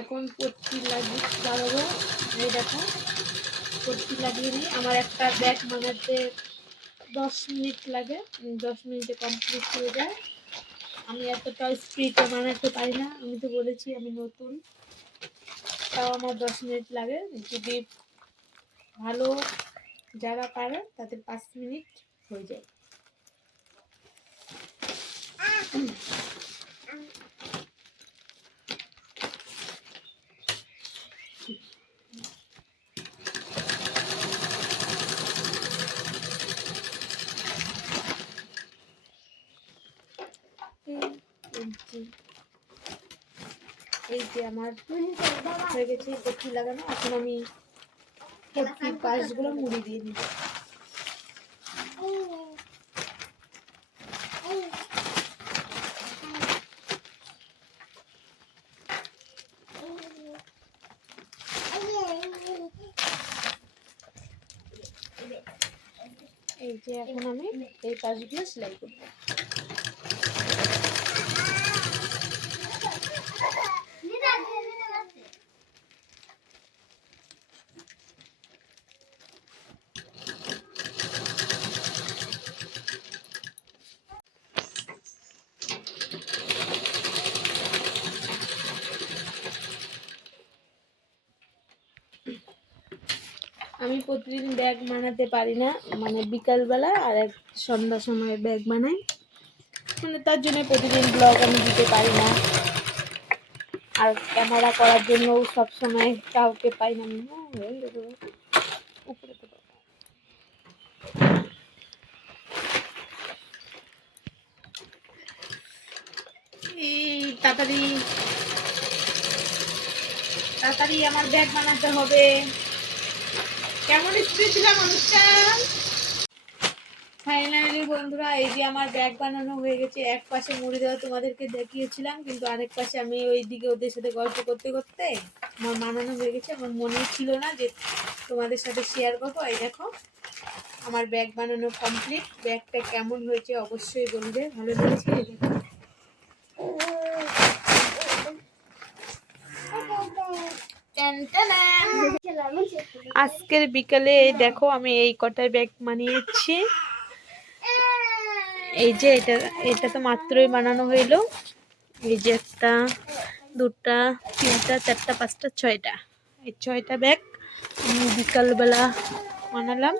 এখন পট্টি লাগিয়ে লাগাবো এই দেখো, পট্টি লাগিয়ে নিই। আমার একটা ব্যাগ বানাতে দশ মিনিট লাগে। দশ মিনিটে কমপ্লিট হয়ে যায়। আমি এতটা স্পিডে বানাতে পারি না। আমি তো বলেছি আমি নতুন। তাও আমার দশ মিনিট লাগে। যদি ভালো যারা পারে, তাদের পাঁচ মিনিট হয়ে যায়। এই যে আমার হয়ে গেছে দেখি লাগানো এখন আমি পাশগুলো মুড়ি দিয়ে নিই এই যে এখন আমি এই পাশগুলো সেলাই করব। আমি প্রতিদিন ব্যাগ বানাতে পারি না মানে বিকালবেলা আর এক সন্ধ্যার সময় ব্যাগ বানাই। মানে তার জন্য প্রতিদিন ব্লগ আমি দিতে পারি না। আর ক্যামেরা করার জন্যও সবসময় কাউকে পাই না। উপরে এই তাড়াতাড়ি তাড়াতাড়ি আমার ব্যাগ বানাতে হবে। কেমন স্ত্রী ছিলাম অনুষ্ঠান ফাইনালি বন্ধুরা এই যে আমার ব্যাগ বানানো হয়ে গেছে এক পাশে মুড়ি দেওয়া তোমাদেরকে দেখিয়েছিলাম কিন্তু আরেক পাশে আমি ওই দিকে ওদের সাথে গল্প করতে করতে আমার বানানো হয়ে গেছে আমার মনে ছিল না যে তোমাদের সাথে শেয়ার করব এই দেখো আমার ব্যাগ বানানো কমপ্লিট ব্যাগটা কেমন হয়েছে অবশ্যই বলবে ভালো লেগেছে। টান টানান। আজকের বিকালে দেখো আমি এই কটার ব্যাগ বানিয়েছি। এই যে এটা এটা তো মাত্রই বানানো হইল। এই যে একটা, দুটা, তিনটা, চারটা, পাঁচটা, ছয়টা। এই ছয়টা ব্যাগ আমি বিকালবেলা বানালাম।